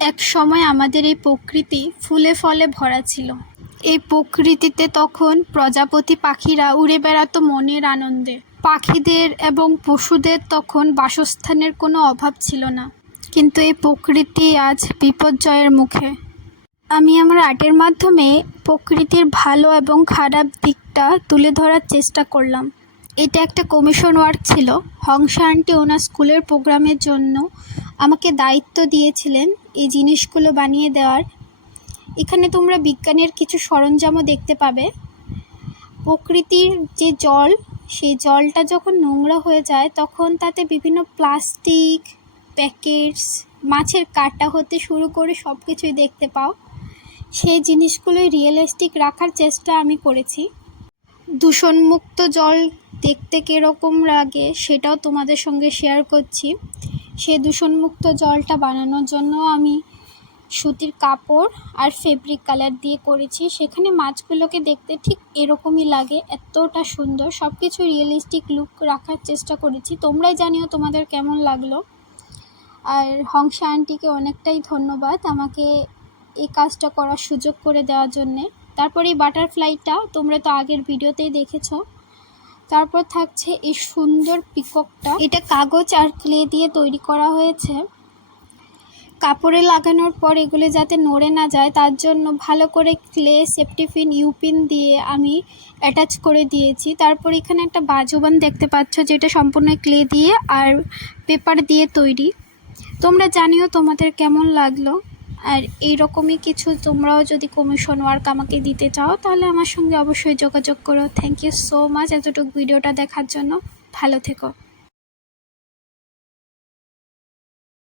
এক সময় আমাদের এই প্রকৃতি ফুলে ফলে ভরা ছিল। এই প্রকৃতিতে তখন প্রজাপতি পাখিরা উড়ে বেড়াতো মনের আনন্দে। পাখিদের এবং পশুদের তখন বাসস্থানের কোনো অভাব ছিল না। কিন্তু এই প্রকৃতি আজ বিপর্যয়ের মুখে। আমি আমার আর্টের মাধ্যমে প্রকৃতির ভালো এবং খারাপ দিকটা তুলে ধরার চেষ্টা করলাম। এটা একটা কমিশন ওয়ার্ক ছিল। হংসা আন্টি ওনার স্কুলের প্রোগ্রামের জন্য আমাকে দায়িত্ব দিয়েছিলেন এই জিনিসগুলো বানিয়ে দেওয়ার। এখানে তোমরা বিজ্ঞানের কিছু সরঞ্জামও দেখতে পাবে। প্রকৃতির যে জল, সেই জলটা যখন নোংরা হয়ে যায় তখন তাতে বিভিন্ন প্লাস্টিক, প্যাকেটস, মাছের কাঁটা হতে শুরু করে সব কিছুই দেখতে পাও। সেই জিনিসগুলোই রিয়েলিস্টিক রাখার চেষ্টা আমি করেছি। দূষণমুক্ত জল দেখতে কীরকম লাগে সেটাও তোমাদের সঙ্গে শেয়ার করছি। সেই দূষণমুক্ত জলটা বানানোর জন্য আমি সুতির কাপড় আর ফেব্রিক কালার দিয়ে করেছি। সেখানে মাছগুলোকে দেখতে ঠিক এরকমই লাগে, এতটা সুন্দর। সব কিছু রিয়েলিস্টিক লুক রাখার চেষ্টা করেছি। তোমরাই জানিও তোমাদের কেমন লাগলো। আর হংসা আন্টিকে অনেকটাই ধন্যবাদ আমাকে এই কাজটা করার সুযোগ করে দেওয়ার জন্যে। তারপর এই বাটারফ্লাইটা তোমরা তো আগের ভিডিওতেই দেখেছো। তারপর থাকছে এই সুন্দর পিককটা। এটা কাগজ আর ক্লে দিয়ে তৈরি করা হয়েছে। কাপড়ে লাগানোর পর এগুলো যাতে নড়ে না যায় তার জন্য ভালো করে ক্লে, সেফটি পিন, ইউপিন দিয়ে আমি অ্যাটাচ করে দিয়েছি। তারপর এখানে একটা বাজুবান দেখতে পাচ্ছ যেটা সম্পূর্ণ ক্লে দিয়ে আর পেপার দিয়ে তৈরি। তোমরা জানিও তোমাদের কেমন লাগলো। আর এইরকমই কিছু তোমরাও যদি কমিশন ওয়ার্ক আমাকে দিতে চাও তাহলে আমার সঙ্গে অবশ্যই যোগাযোগ করো। থ্যাংক ইউ সো মাচ এতটুকু ভিডিওটা দেখার জন্য। ভালো থেকো।